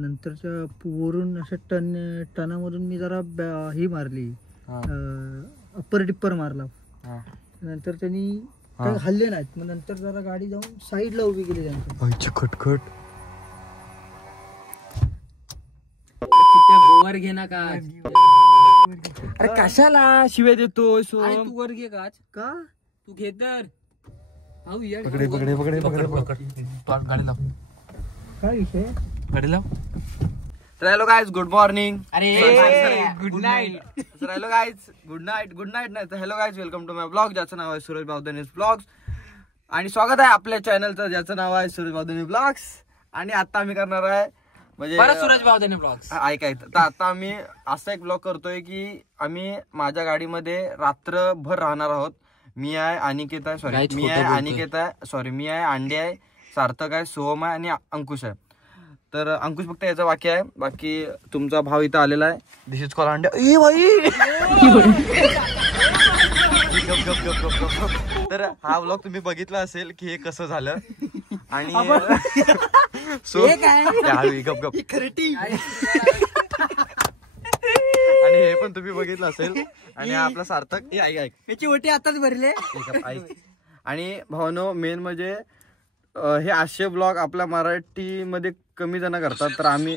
नंतरच्या वरून असं टनामधून मी जरा ही मारली, अप्पर टिप्पर मारला. नंतर त्यांनी काही हल्ले नाहीत. मग नंतर जरा गाडी जाऊन साईडला उभी केली त्यांच्या. खटखट वर घे ना का? अरे कशाला शिव्या देतोय? तू वर घे का? तू घे तर पकडे पकडे पकडे पकडे गाडी लाव. काय विषय? गाडी लाव. तर हॅलो गाईज, गुड मॉर्निंग. अरे गुड नाईट. तर हॅलो गाईज, गुड नाईट नाही तर hello guys, welcome to my blog, ज्याचं नाव आहे सूरज बावधनेस ब्लॉग्स. आणि स्वागत आहे आपल्या चॅनलचं, ज्याचं नाव आहे सूरज बावधने ब्लॉग्स. आणि आता आम्ही करणार आहे म्हणजे सूरज बावधने ब्लॉग्स ऐकायचं. तर आता आम्ही असा एक ब्लॉग करतोय की आम्ही माझ्या गाडीमध्ये रात्रभर राहणार आहोत. मी आहे, अनिकेत आहे, मी आहे, अंडे आहे, सार्थक आहे, सोहम आहे आणि अंकुश आहे. तर अंकुश फक्त याचा बाकी आहे. बाकी तुमचा भाव इथं आलेला आहे. दिस इज कॉल अंडे. ए भाई तर हा ब्लॉग तुम्ही बघितला असेल की हे कसं झालं. आणि आणि हे पण तुम्ही बघितलं असेल. आणि आपला सार्थक ऐक त्याची ओटी आताच भरले. आणि भावनो, मेन म्हणजे हे असे ब्लॉग आपल्या मराठीमध्ये कमी जण करतात. तर आम्ही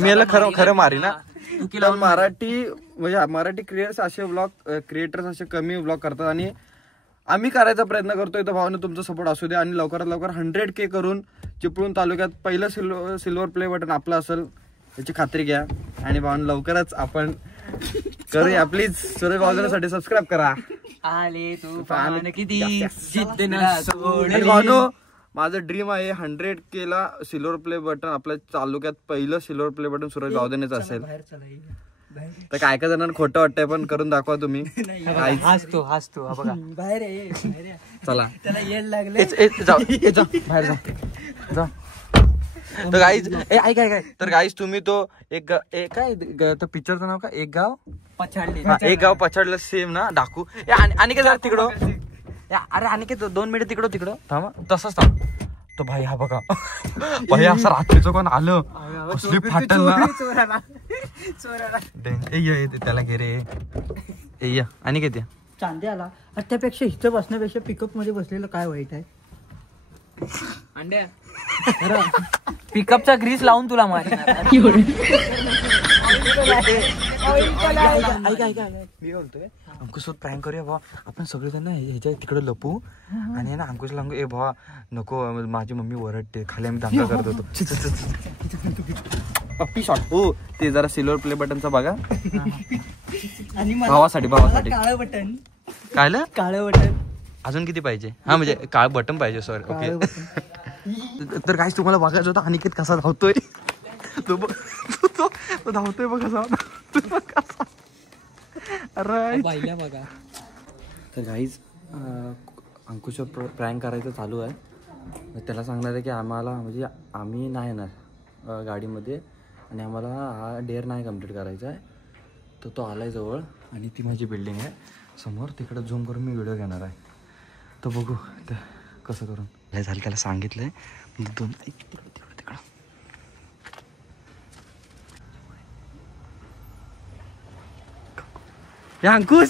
मी याला खरं मारी ना. मराठी म्हणजे मराठी क्रिएटर्स असे कमी ब्लॉग करतात आणि आम्ही करायचा प्रयत्न करतोय. तर भावना तुमचा सपोर्ट असू द्या आणि लवकरात लवकर 100K करून चिपळूण तालुक्यात पहिलं सिल्वर प्ले बटन आपलं असेल याची खात्री घ्या. आणि भावना लवकरच आपण करूया. प्लीज सूरज बावधनेसाठी सबस्क्राईब करा. आले तू किती जिद्द न भावनो, माझं ड्रीम आहे 100K ला सिल्वर प्ले बटन आपल्या तालुक्यात पहिलं सिल्वर प्ले बटन सूरज बावधनेच असेल. तर काय काय जणांना खोटं वाटतंय पण करून दाखवा तुम्ही. हसतो बघा बाहेर चला त्याला येड लागले. बाहेर जा. तर गाईज ऐक तर गाईज तुम्ही तो एक काय तर पिक्चरचं नाव का, एक गाव पछाडलं सेम ना डाकू. आणि काय जरा तिकडं. अरे आणि काय 2 मिनिट तिकडं थांबा. तसंच थांब तो भाई. हा बघा भाई, असं रात्रीचं कोण आलं कसली फाटल ना. त्याला घे रे. आणि काय ते चांदे आला. त्यापेक्षा इथं बसण्यापेक्षा पिकअप मध्ये बसलेलं काय वाईट आहे? अंड्या पिकअपचा ग्रीस लावून तुला मार. अंकुशवर प्रँक करूया भावा. आपण सगळेजण ह्याच्या तिकडे लपू आणि ना अंकुशला सांगू, ए भावा नको, माझी मम्मी ओरडते, खाली आम्ही दंगा करत होतो. पप्पी शॉट. हो ते जरा सिल्वर प्ले बटनचा बघा. आणि भावासाठी काळं बटन. काळं बटन अजून किती पाहिजे? हा म्हणजे काळ बटन पाहिजे. Sorry okay. तर काय तुम्हाला बघायचं होतं अनिकेत कसा धावतोय. तो धावतोय बघ कसा. बघा. तर गाईज अंकुशवर प्रँक करायचं चालू आहे. त्याला सांगणार आहे की आम्हाला म्हणजे आम्ही नाही येणार गाडीमध्ये आणि आम्हाला हा डेअर नाही कम्प्लीट करायचा आहे. तर तो आलाय जवळ आणि ती माझी बिल्डिंग आहे समोर. तिकडे झूम करून मी व्हिडिओ घेणार आहे. तर बघू तर कसं करून हे झालं. त्याला सांगितलंय 2 तिकडं या अंकुश.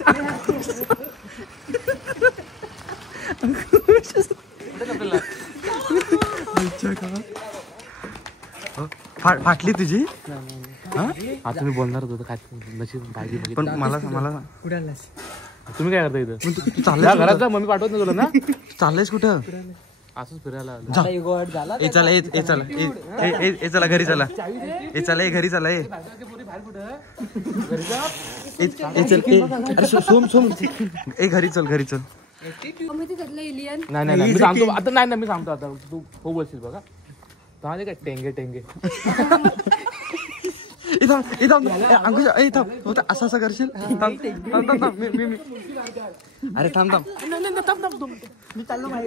फाटली तुझी. आता मी बोलणार होतो काय पण मला तुम्ही काय करता इथं? तू चाललाय घरात जा, मम्मी पाठवत नाही तुला ना. चाललायस कुठं? असंच फिरायला. चला घरी चला. घरी चला. सोम घरी चल. नाही मी सांगतो आता. नाही मी सांगतो आता. तू हो बोलशील बघा. काय टेंगे अंकुश असं करशील. अरे थांब मी चाललो हा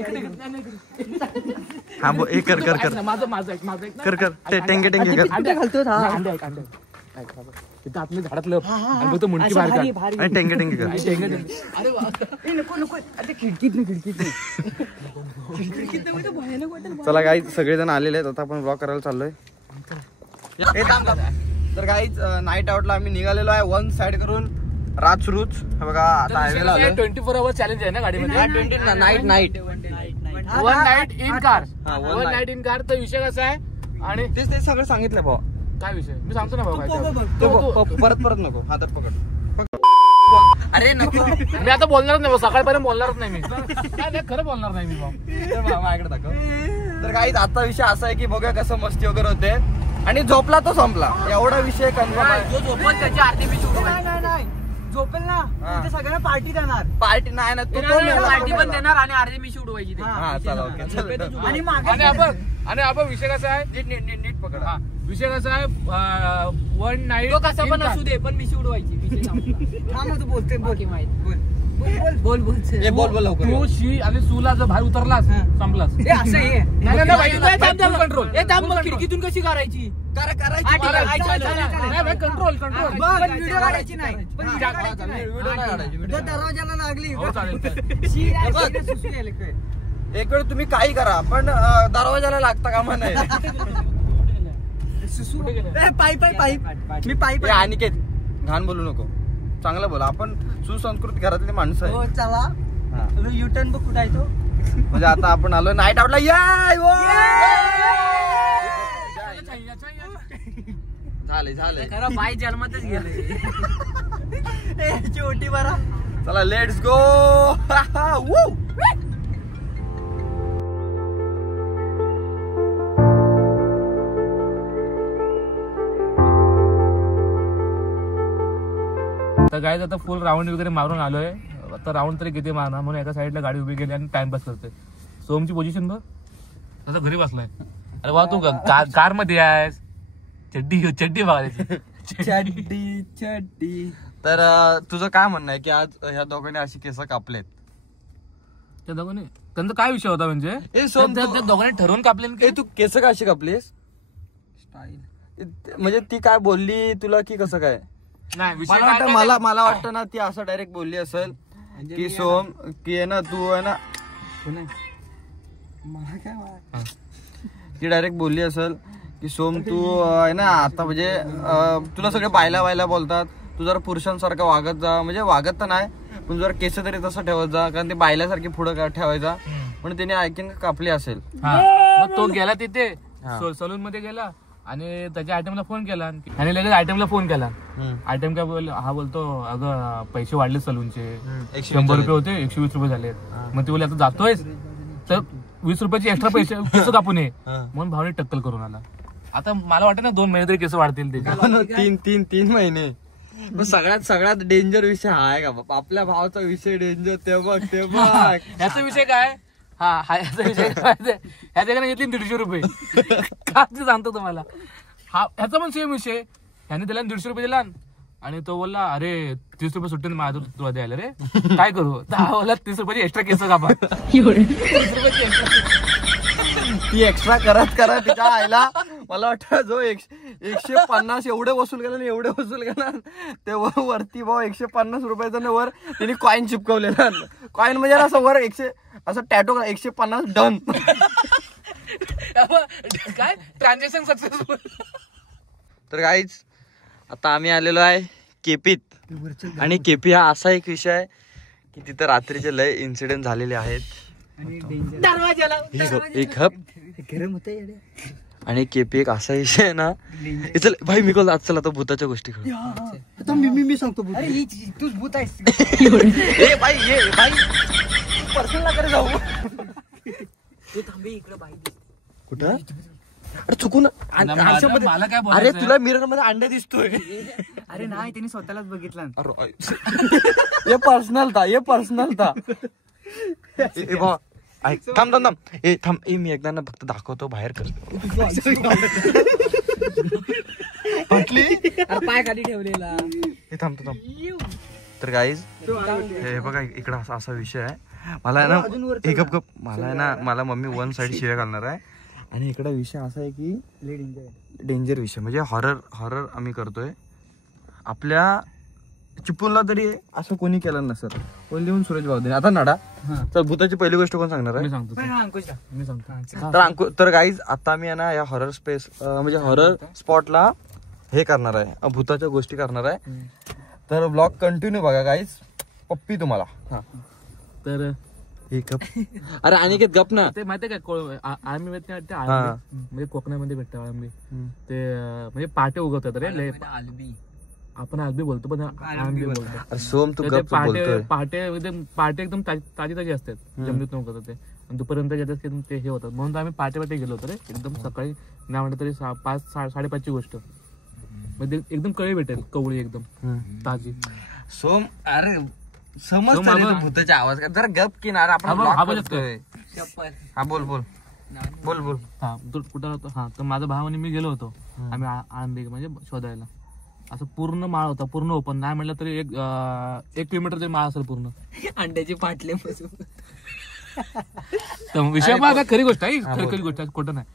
कर माझं टेंगे कर. तिथं आतमध्ये झाडात लप आणि फक्त मुंडकी बाहेर काढ आणि टेंगे कर. नको खिडकीत चला गाईज सगळेजण आलेले आहेत, आता आपण ब्लॉग करायला चाललोय. तर गाईज नाईट आउटला आम्ही निघालेलो आहे वन साइड करून राजरूच. बघा आता हायवेला आलो. 24 आवर चॅलेंज आहे ना गाडीमध्ये. Night one night in car. One night in car. तर विषय कसा आहे आणि तेच ते सगळं सांगितलं भाऊ. काय विषय मी सांगतो ना भाऊ. परत नको हातात पकड. अरे नको मी आता बोलणारच नाही, सकाळपर्यंत बोलणारच नाही मी. काय खरं बोलणार नाही मी भाऊ. माझ्याकडे दाखव. तर काही आता विषय असा आहे की बघा कसं मस्ती वगैरे होते आणि झोपला तो संपला, एवढा विषय कन्फर्म आहे. जो झोपल त्याची आरती मी शूट. नाही झोपेल ना ते सगळ्यांना पार्टी देणार. पार्टी नाही ना तो पार्टी पण देणार आणि आरती मी शूट व्हायची. आणि आपण विषय कसा आहे नीट पकड. विषय कसा आहे वन नाईट कसा पण असू दे पण मी शूट व्हायची. बोलते बोल तू शी आणि सूला जर बाहेर उतरलास संपलास. कंट्रोल खिडकीतून कशी करायची कंट्रोल काढायची नाही. दरवाजाला लागली एक वेळ तुम्ही काही करा पण दरवाजाला लागता कामा नाही. मी पाईप अनिकेत घाण बोलू नको, चांगलं बोला. आपण सुसंस्कृत घरातली माणसं आहे. चला युटर्न बघ कुठं आहे तो. म्हणजे आता आपण आलो नाईट आउटला. झालंय खरं बाई जन्मातच गेले. ओटी बरा. चला लेट्स गो. तर गाईज आता फुल राऊंड वगैरे मारून आलोय. आता राऊंड तरी किती मारणार म्हणून एका साईडला गाडी उभी केली आणि टाइमपास करतोय. सोमची पोझिशन बघ आता घरी बसलाय. अरे वा तू कार मध्ये आहेस. चड्डी बघायची चड्डी. तर तुझं काय म्हणणं आहे की आज ह्या दोघांनी अशी केस कापलेत? त्या दोघांनी त्यांचा काय विषय होता म्हणजे त्या दोघांनी ठरवून कापले. तू केस का अशी कापलीस? स्टाईल म्हणजे ती काय बोलली तुला की कसं काय? मला वाटतं ना ती असं डायरेक्ट बोलली असेल की सोम की आहे ना तू आहे ना ती डायरेक्ट बोलली असेल की सोम तू आहे ना आता म्हणजे तुला सगळे बायला बोलतात, तू जरा पुरुषांसारखं वागत जा. म्हणजे वागत तर नाही पण जरा केस तरी तसं ठेवत जा, कारण ते बायल्यासारखी पुढं ठेवायचा. पण त्याने ऐकून कापली असेल. मग तो गेला तिथे सलून मध्ये गेला आणि त्याच्या आयटमला फोन केला आणि लगेच आयटमला फोन केला. आयटम काय हा बोलतो अगं पैसे वाढले सलूनचे 100 रुपये होते 120 रुपये झाले. मग ते बोलले आता जातोयस तर 20 रुपयाचे एक्स्ट्रा पैसे केस कापून ये म्हणून भावने टक्कल करून आला. आता मला वाटतं ना 2 महिने तरी केस वाढतील त्याचे. 3 महिने. सगळ्यात डेंजर विषय हा आहे का बाबा? आपल्या भावाचा विषय डेंजर. ते बघ ह्याचा विषय काय? ह्याचा विषय काय? ह्याच्याकडे घेतली 150 रुपये. का ते सांगतो तुम्हाला. ह्याचा पण सेम विषय. ह्याने त्याला 150 रुपये दिला आणि तो बोलला अरे 30 रुपये सुट्टे माझं तुला द्यायला रे काय करू. बोलला 30 रुपयाची एक्स्ट्रा केस कापा. ती एक्स्ट्रा करत तिच्या आईला मला वाटतं जो 150 एवढे वसूल केला ते वरती भाऊ 150 रुपयाचा वर त्यांनी कॉइन चिपकवलेला. कॉइन म्हणजे असं वर 100 असं टॅटो 150 डन. काय ट्रान्झॅक्शन सक्सेसफुल. तर गाईज आता आम्ही आलेलो आहे केपीत. आणि केपी हा असा एक विषय आहे की तिथं रात्रीचे लय इन्सिडेंट झालेले आहेत. एक हप गरम होत. आणि केपी एक असा विषय आहे ना. चल भाई मी आज चला आता भूताच्या गोष्टी करू. मी सांगतो तूच भूत आहेस. भाई पर्सनल कडे जाऊ. इकडे बाई कुठं? अरे चुकून मला काय. अरे तुला मिरर मध्ये अंडे दिसतोय. अरे नाही त्यांनी स्वतःलाच बघितलं. ये पर्सनल था. थांब मी एकदा ना फक्त दाखवतो बाहेर करतो. पाय खाली ठेवलेला. थांबतो. तर गाईज हे बघा इकडं असा विषय आहे. मला आहे ना एक गप मला आहे ना मला मम्मी वन साइड शिव्या घालणार आहे. आणि इकडं विषय असा आहे की डेंजर विषय म्हणजे हॉरर आम्ही करतोय. आपल्या चिपळूणला तरी असं कोणी केलं नसत. कोण लिहून सुरेश भाऊ आता नडा. तर भूताची पहिली गोष्ट कोण सांगणार आहे? मी सांगतो. तर गाईज आता मी ना या हॉरर स्पेस म्हणजे हॉरर स्पॉटला हे करणार आहे, भूताच्या गोष्टी करणार आहे. तर ब्लॉग कंटिन्यू बघा गाईज. पप्पी तुम्हाला तर हे गप. अरे अनिकेत गप ना. ते माहितीये काय आळंबी भेटते वाटते. म्हणजे कोकणामध्ये भेटते आळंबी. ते म्हणजे पहाटे उगवतात रे. आपण आळंबी बोलतो पण आळंबी बोलतो. सोम तू गप बोलतोय. पहाटे एकदम ताजी ताजी असतात. जमिनीत उगवतात ते. दुपारपर्यंत येतात ते हे होतात. म्हणून आम्ही पहाटे गेलो होतो रे. एकदम सकाळी नाही म्हणलं तरी 5-5:30ची गोष्ट. म्हणजे एकदम कळी भेटेल, कवळी एकदम ताजी. सोम अरे समजतो भूताचा आवाज जरा गप किनार. आपण बोल बोल बोल बोल. हा तू कुठं होतो? हा तर माझा भाव आणि मी गेलो होतो. आम्ही आळंबी म्हणजे शोधायला. असं पूर्ण माळ होता, पूर्ण ओपन. नाही म्हटलं तरी 1 किलोमीटर तरी माळ असेल पूर्ण. अंड्याचे पाटले विषय खरी गोष्ट आहे, खरी गोष्ट आहे, खोटं नाही.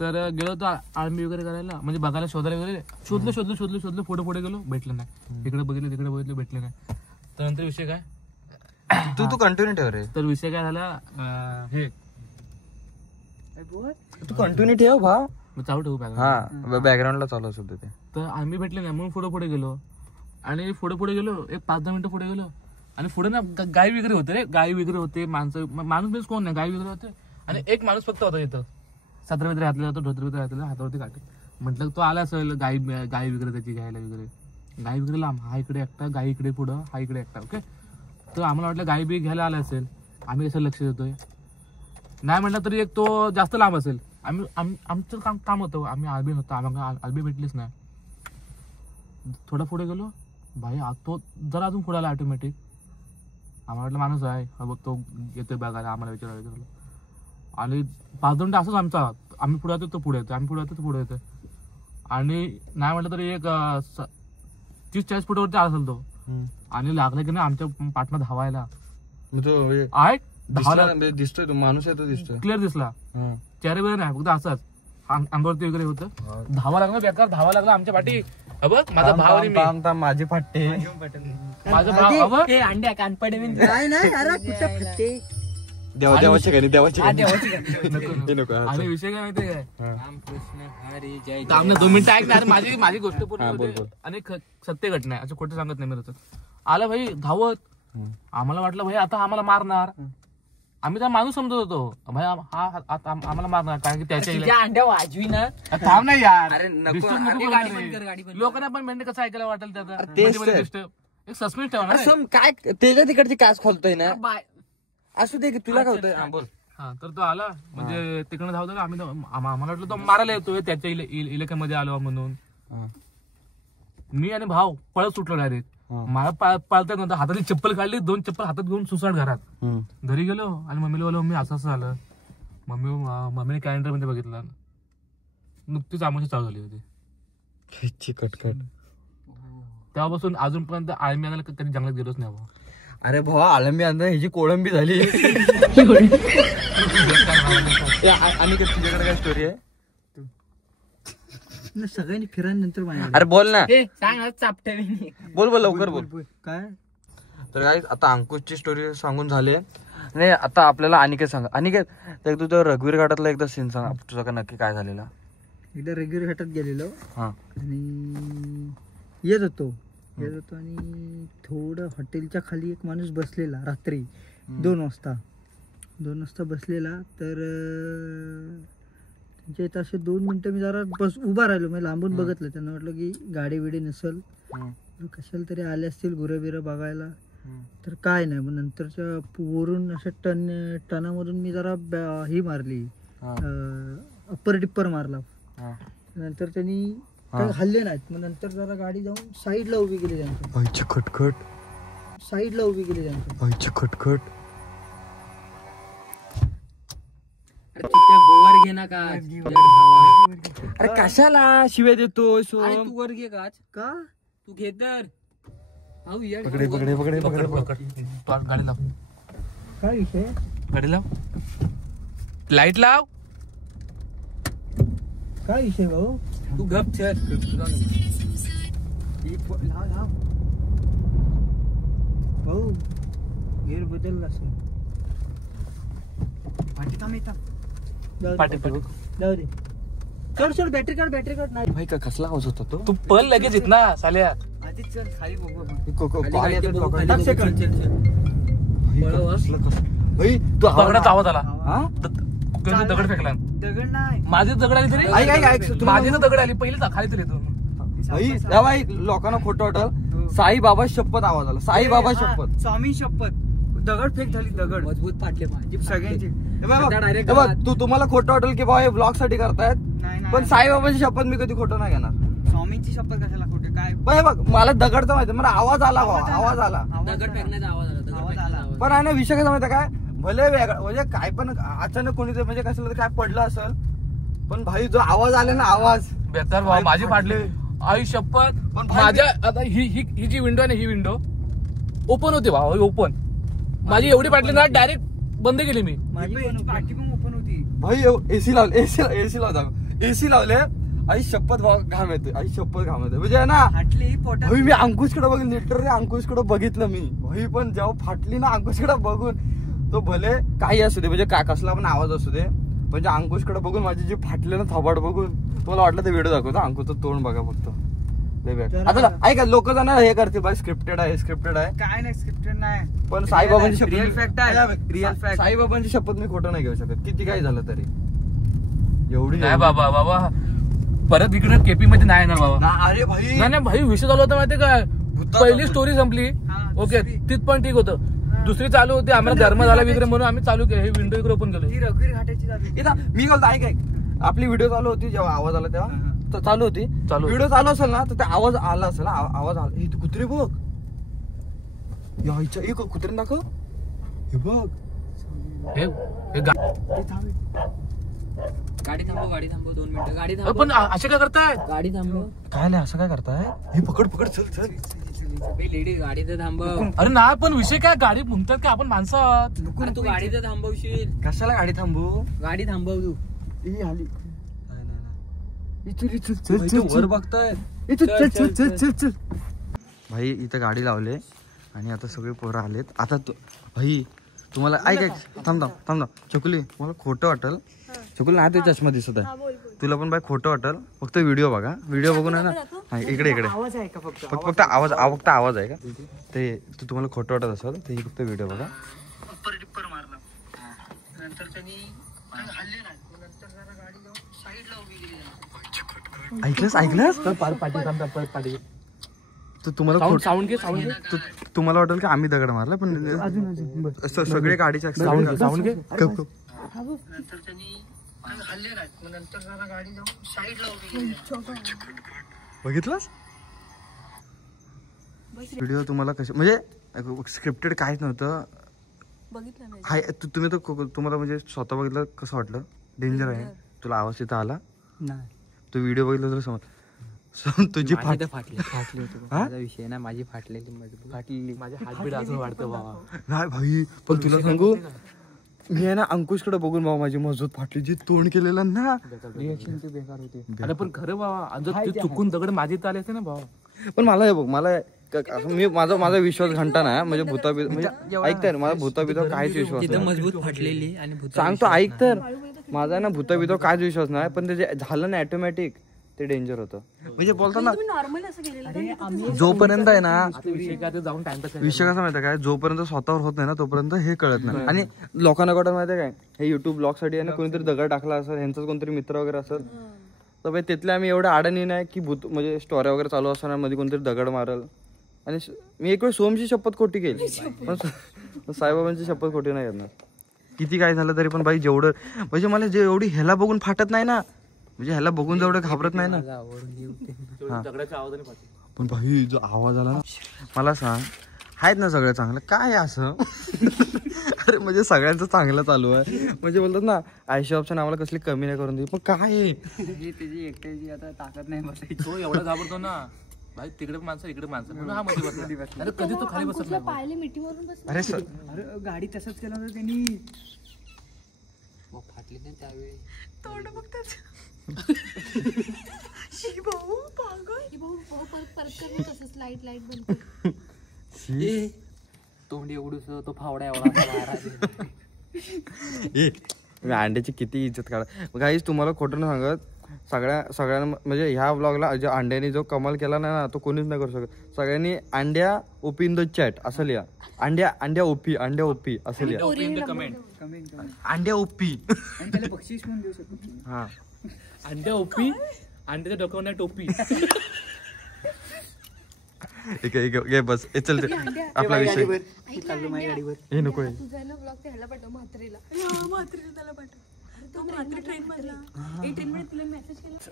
तर गेलो होतो आळंबी वगैरे करायला, म्हणजे बघायला, शोधायला वगैरे. शोधलं पुढे गेलो, भेटलं नाही. इकडे बघितलं तिकडे बघितलं, भेटलं नाही. तर नंतर विषय काय, तू कंटिन्यू ठेव रे. तर विषय काय झाला, हे तू कंटिन्यू ठेव भाव. चालू ठेवू हा बॅकग्राऊंडला चालू असू दे. तर आम्ही भेटले नाही म्हणून पुढे गेलो. आणि पुढे गेलो, एक 5-10 मिनिटं पुढे गेलो. आणि पुढे ना गाई वगैरे होते रे. गाई वगैरे होते, माणूस कोण नाही, गाई वगैरे होते. आणि एक माणूस फक्त होता इथं, सत्र वगैरे घातलेला होता, धोतर वगैरे घातलेला, हातावरती काटे. म्हटलं तो आला असेल गाई वगैरे त्याची घ्यायला वगैरे. गाई वगैरे लांब, हा इकडे एकटा, गाई इकडे पुढं, हा इकडे एकटा. ओके. तर आम्हाला वाटलं गाई बी घ्यायला आला असेल. आम्ही कसं लक्ष देतोय. नाही म्हटलं तरी एक तो जास्त लांब असेल. आमचं काम होतं, आम्ही आळबी होतो, आम्हाला आळबी भेटलीच नाही. थोडा पुढे गेलो, भाई तो जरा अजून पुढे आला ऑटोमॅटिक. आम्हाला वाटलं माणूस आहे, बघ तो येतोय बघायला, आम्हाला विचारायला. आणि 5-2 मिनिटं असंच आमचा, आम्ही पुढे येतो तो पुढे येतो, आम्ही पुढे येतो तो पुढे येतो. आणि नाही म्हटलं तरी एक 30-40 फुटावरती आला असेल तो. आणि लागला की नाही आमच्या पाठनं धावायला. दिसतोय तो माणूस आहे, तो दिसतोय, क्लिअर दिसला. चेहरे वगैरे नाही, फक्त असाच अंगावरती वगैरे होतं. धावा लागला, बेकार धावा लागला आमच्या पाठी. बघ माझा भाव, माझे फाटे, माझा भाव अंड्या कानपडे देवाच्या घरी, देवाच्या आणि विषय काय माहितीये काय, 2 मिनिटं ऐकणार. माझी गोष्ट पूर्ण. आणि सत्य घटना आहे, असं खोटं सांगत नाही मी. आला भाई धावत. आम्हाला वाटलं भाई आता आम्हाला मारणार. आम्ही त्या माणूस समजत होतो भाई आम्हाला मारणार, कारण की त्याच्या अंड्या वाजवी ना. थांब नाही यार, गाडी लोकांना पण मेंढे कसं ऐकायला वाटेल त्याचा. एक सस्पेन्स ठेवा ना. काय त्याच्या तिकडची कास खोलतोय ना, असू दे की तुला काय होतंय. बोल. हा तर तो आला, म्हणजे तिकडे धावतो का आम्ही, आम्हाला वाटलं तो मारायला येतोय, त्याच्या इलाक्यामध्ये आलो म्हणून. मी आणि भाव पळत सुटलो डायरेक्ट. मला पाळता नव्हतं. हातातली चप्पल काढली, 2 चप्पल हातात घेऊन सुसाट घरात. घरी गेलो आणि मम्मीला बोललो, मी असं झालं. मम्मीने कॅलेंडर मध्ये बघितलं, नुकतीच आमची चालू झाली होती. कटकट. तेव्हापासून अजूनपर्यंत आळंबी आणायला कधी जंगलात गेलोच नाही भाऊ. अरे भाऊ आळंबी आणलं, ह्याची कोळंबी झाली. आणि तुझ्याकडे काय स्टोरी आहे? सगळ्यांनी फिरायनंतर. अरे बोल ना, बोल लवकर बोल. काय तर काय आता अंकुशची स्टोरी सांगून झाली. नाही आता आपल्याला अनिकेत सांगा. अनिकेत तुझं रघुवीर घाटातला एकदा सीन सांग, तुझा का नक्की काय झालेला. एकदा रघुवीर घाटात गेलेलो आणि येत होतो आणि थोडं हॉटेलच्या खाली एक माणूस बसलेला रात्री 2 वाजता बसलेला. तर त्यांच्या इथं असे 2 मिनिटं मी जरा उभा राहिलो. मी लांबून बघितलं. त्यांना वाटलं की गाडी बिडी नसेल, कशाला तरी आले असतील गुरं बिरं बघायला. तर काय नाही. मग नंतरच्या वरून असं टनामधून मी जरा ही मारली, अप्पर टिप्पर मारला. नंतर त्यांनी काही हल्ले नाहीत. मग नंतर जरा गाडी जाऊन साईडला उभी केली त्यांच्या. खटखट साईडला उभी केली त्यांच्या. खटखट. वर घे ना का. अरे कशाला शिव्या देतोय. तू वर घे का तू घे तर. पकडे गाडी लाव. काय विषय, गाडी लाव, लाईट लाव. काय विषय भाऊ, तू गप. हो गेअर बदलला असेल. जाऊ दे. चल बॅटरी काढ नाही भाई का कसला आवाज होता तो? तू पल लगेच येत ना साल्या. आधीच चल खाली बघू. दगडाचा आवाज आला. दगड फेकला. दगड नाही माझी दगड आली तरी माझी दगड आली पहिली खाली तरी येतो. भाई लोकांना खोटं वाटल. साईबाबा शपथ आवाज आला. साईबाबा शपथ. स्वामी शपथ. दगड फेक झाली. दगड मजबूत फाटले सगळ्यांची. तू तुम्हाला खोटं वाटेल की बाबा हे ब्लॉग साठी करतायत पण साईबाबाची शपथ मी कधी खोटं नाही घेणार. स्वामींची शपथ कशाला खोटे काय. बघ मला दगडचं माहिती मला आवाज आला आवाज आला. दगड फेकण्याचा आवाज आला. पण आहे ना विषय कसा माहिती काय भले वेगळा म्हणजे काय पण अचानक कोणी म्हणजे कसं काय पडलं असेल पण भाई जो आवाज आला ना आवाज बेकार भाऊ माझी फाटले. आई शपथ. माझ्या आता ही जी विंडो आहे ना ही विंडो ओपन होती भाऊ. ओपन माझी एवढी फाटली ना डायरेक्ट बंद केली मी. माझी पाठी पण ओपन होती. भाई एसी लावले एसी लावले. आई शपथ घाम येते. आई शपथ घाम येते म्हणजे ना भाई मी अंकुशकडे बघून लिटरली अंकुशकडे बघितलं मी भाई. पण जेव्हा फाटली ना अंकुशकडे बघून तो भले काही असू दे म्हणजे काय कसला पण आवाज असू दे म्हणजे अंकुशकडे बघून माझी जी फाटले ना थोबाड बघून तुम्हाला वाटलं ते व्हिडिओ दाखवतो. अंकुशचं तोंड बघा फक्त. आता ऐका लोक जण हे करते बाय स्क्रिप्टेड आहे काय नाही स्क्रिप्टेड नाही पण साईबाबांची शपथ रिअल फॅक्ट आहे. Real fact. साईबाबांची शपथ मी खोटं नाही घेऊ शकत किती काही झालं तरी. एवढी नाही बाबा परत इकडे केपी मध्ये नाही येणार बाबा. अरे भाई नाही भाई विषय चालू होता माहितीये काय. पहिली स्टोरी संपली ओके तिथ पण ठीक होतं. दुसरी चालू होती आम्हाला धर्म झाला वगैरे म्हणून आम्ही चालू केलं. हे विंडो इकडे ओपन केलं. रघुवीर घाटाची झाली. मी बोलतो ऐक आपली व्हिडिओ चालू होती जेव्हा आवाज आला तेव्हा तर चालू होती. व्हिडिओ चालू असेल ना तर ते आवाज आला असेल. आवाज आला. हे कुत्रे बघ यायच्या एक कुत्रे दाखव. हे बघ गाडी थांबव 2 मिनिटं. गाडी थांबव. पण असे काय करताय. गाडी थांबव. काय असं काय करताय. हे पकड चल लेडी गाडी तर थांबव. अरे नाही पण विषय काय गाडी म्हणतात की आपण माणसं आहात. तू गाडी तर थांबवशील. कशाला गाडी थांबू. गाडी थांबव तू. आली वर बघतोय. चल भाई इथं गाडी लावले आणि आता सगळे पोरं आलेत. आता भाई तुम्हाला ऐक थांब चकुली मला खोटं वाटल. चकुली नाही ते चष्मा दिसत आहे तुला पण बाय खोटं वाटल. फक्त व्हिडिओ बघा. व्हिडिओ बघून आहे ना इकडे आवाज आहे का फक्त आवाज आहे का ते तुम्हाला खोटं वाटत असेल ते फक्त व्हिडिओ बघा. टिप्पर मारला नंतर त्यांनी हल्ले नाही. नंतर जरा गाडी जाऊन साईडला उभी केली. ऐकलंस पाठी तुम्हाला तुम्हाला वाटेल की आम्ही दगड मारला पण सगळे गाडीच्या साऊंड घे. नंतर त्यांनी हल्ले नाही. नंतर जरा गाडी जाऊन साईडला उभी केली. बघितलंस व्हिडिओ तुम्हाला कसे म्हणजे स्क्रिप्टेड काहीच नव्हतं. हाय तुम्ही तर तुम्हाला म्हणजे स्वतः बघितलं कसं वाटलं. डेंजर आहे. तुला आवाज तिथं आला नाही. तो व्हिडिओ बघितला तर समज तुझी फाटली माझा विषय ना. माझी फाटलेली माझ्या हातबीड असं वाटतं बाबा. नाही भाई पण तुला सांगू मी आहे ना अंकुशकडे बघून बाबा माझी मजबूत फाटली. जी तोंड केलेलं ना रिएक्शन ते बेकार होते. अरे पण खरं बाबा जर ते चुकून दगड माझी आले असते ना बाबा. पण मला हे बघ मला मी माझा विश्वास घंटा नाही म्हणजे भूताबी म्हणजे ऐकताय मला भूताबितो काहीच विश्वास नाही. मजबूत फाटलेली आणि सांगतो ऐक तर माझा ना भूताबितो काहीच विश्वास नाही. पण ते जे झालं ना ऑटोमॅटिक ते डेंजर होतं. म्हणजे बोलतो ना जोपर्यंत आहे ना विषय टाइमपास विषय कसा माहिती काय जोपर्यंत स्वतःवर होत नाही ना तोपर्यंत हे कळत नाही. आणि लोकांना कळत माहिती काय हे युट्यूब ब्लॉग साठी आहे ना कोणीतरी दगड टाकला असेल ह्यांचाच कोणतरी मित्र वगैरे असेल तर भाई तिथले आम्ही एवढं अडणी नाही की भूत म्हणजे स्टोऱ्या वगैरे चालू असताना मध्ये कोणतरी दगड मारल. आणि मी एक वेळ सोमची शपथ खोटी केली पण साईबाबांची शपथ खोटी नाही करणार. किती काय झालं तरी पण भाई जेवढं म्हणजे मला जे एवढी ह्याला बघून फाटत नाही ना म्हणजे ह्याला बघून जेवढं घाबरत नाही ना. दगडाच्या आवाजाने फाटली. पण भाई जो आवाज आला ना मला सांग आहेत ना सगळं चांगलं काय असं. अरे म्हणजे सगळ्यांचं चांगलं चालू आहे म्हणजे बोलतात ना आयशॉपच्या नावाला कसली कमी नाही करून दे. पण काय त्याची एकट्याची आता ताकद नाही बसायची. तो एवढा घाबरतो ना भाई तिकडे माणसं इकडे माणसं म्हणून हा मध्ये बसला. अरे कधी तो खाली बसत नाही. अरे गाडी तसंच केलं होतं त्यांनी फाटली नाही त्यावेळी. तोंड बघतात. तोंड एवढूस तो फावडा एवढा. मी अंड्याची किती इज्जत काढा गाईज. तुम्हाला खोटं नाही सांगत, सगळ्यांना म्हणजे ह्या ब्लॉगला जो अंड्याने जो कमाल केला नाही ना तो कोणीच नाही करू शकत. सगळ्यांनी अंड्या ओपी इन द चॅट असं लिहा. अंड्या ओपी असं लिहा. अंड्या ओपी बक्षीस म्हणून देऊ शकतो. हा अंड्या ओपी, अंड्याच्या डोक्यावर नाही टोपी. घे बस हे चलते आपला विषय. हे नको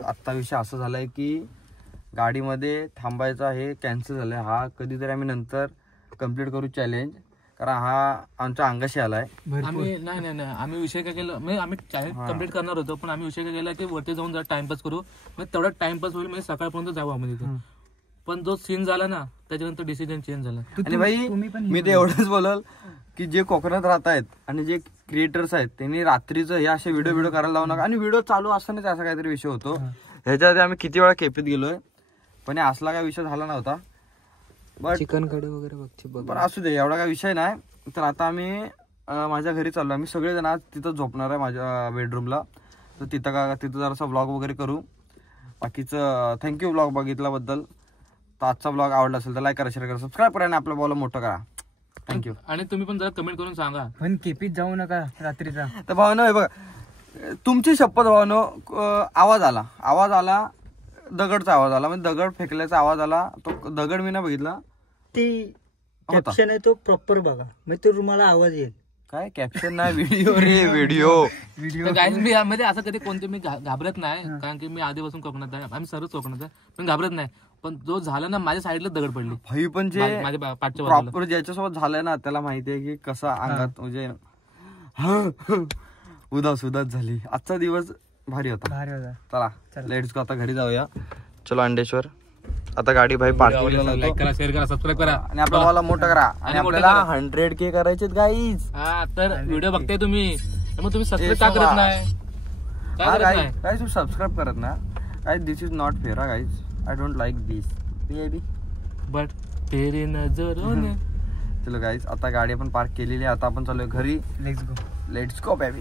आत्ता विषय असं झालाय की गाडीमध्ये थांबायचा हे कॅन्सल झालंय. हा कधीतरी आम्ही नंतर कम्प्लीट करू चॅलेंज, कारण हा आमच्या अंगाशी आलाय. आम्ही नाही आम्ही विषय काय केला म्हणजे आम्ही चॅलेंज कम्प्लीट करणार होतो, पण आम्ही विषय काय केला की वरती जाऊन जरा टाइमपास करू, म्हणजे तेवढा टाइमपास होईल म्हणजे सकाळपर्यंत जाऊ आम्ही तिथे. पण जो सीन झाला ना त्याच्यानंतर डिसिजन चेंज झाला. आणि भाई मी ते एवढंच बोलल की जे कोकणात राहत आहेत आणि जे क्रिएटर्स आहेत त्यांनी रात्रीचं हे असे व्हिडिओ करायला लावू नका. आणि व्हिडिओ चालू असतानाच असा काहीतरी विषय होतो. ह्याच्या आधी आम्ही किती वेळा केपीत गेलोय पण असला काय विषय झाला नव्हता. बट चिकन कडे वगैरे पण असू दे, एवढा काय विषय नाही. तर आता आम्ही माझ्या घरी चाललो. आम्ही सगळेजण आज तिथं झोपणार आहे माझ्या बेडरूमला. तर तिथं जरासा ब्लॉग वगैरे करू. बाकीचं थँक्यू ब्लॉग बघितल्याबद्दल. तर आजचा ब्लॉग आवडला असेल तर लाईक करा, शेअर करा, सबस्क्राईब करा आणि आपलं बॉल मोठं करा. थँक्यू. आणि तुम्ही पण जरा कमेंट करून सांगा. पण केपीत जाऊ नका रात्रीचा. तर भावनो हे बघा, तुमची शपथ भावनो, आवाज आला दगडचा आवाज आला, म्हणजे दगड फेकल्याचा आवाज आला. तो दगड मी ना बघितला, ते कॅप्शन आहे तो प्रॉपर बघा, म्हणजे तो तुम्हाला आवाज येईल. काय कॅप्शन नाही, व्हिडिओ रे व्हिडिओ. गाईज मी यामध्ये असं कधी कोणते मी घाबरत नाही, कारण की मी आधीपासून कोकणात आहे, आम्ही सर्वच कोकणात आहे, पण घाबरत नाही. पण जो झाला ना माझ्या साईडला दगड पडली भाई, पण जे माझ्या पाठच्या प्रॉपर ज्याच्यासोबत झालंय ना त्याला माहिती आहे की कसं अंगात म्हणजे उदास झाली. आजचा दिवस भारी होता. चला लेट्स गो, आता घरी जाऊया. चलो अंडेश्वर. आता गाडी भाई पार्किंगला लाईक करा, शेअर करा, सबस्क्राईब करा आणि आपला मला मोठा करा. आणि आपल्याला 100K करायचे गाईज. हा, तर व्हिडिओ बघताय तुम्ही, मग तुम्ही सबस्क्राईब का करत नाही? गाईज तुम्ही सबस्क्राईब करत ना. Guys this is not fair guys. I don't like this baby but तेरी नजरों ने. चलो गाईज, आता गाडी आपण पार्क केलेली आहे. आता आपण चालूया घरी. Let's go baby.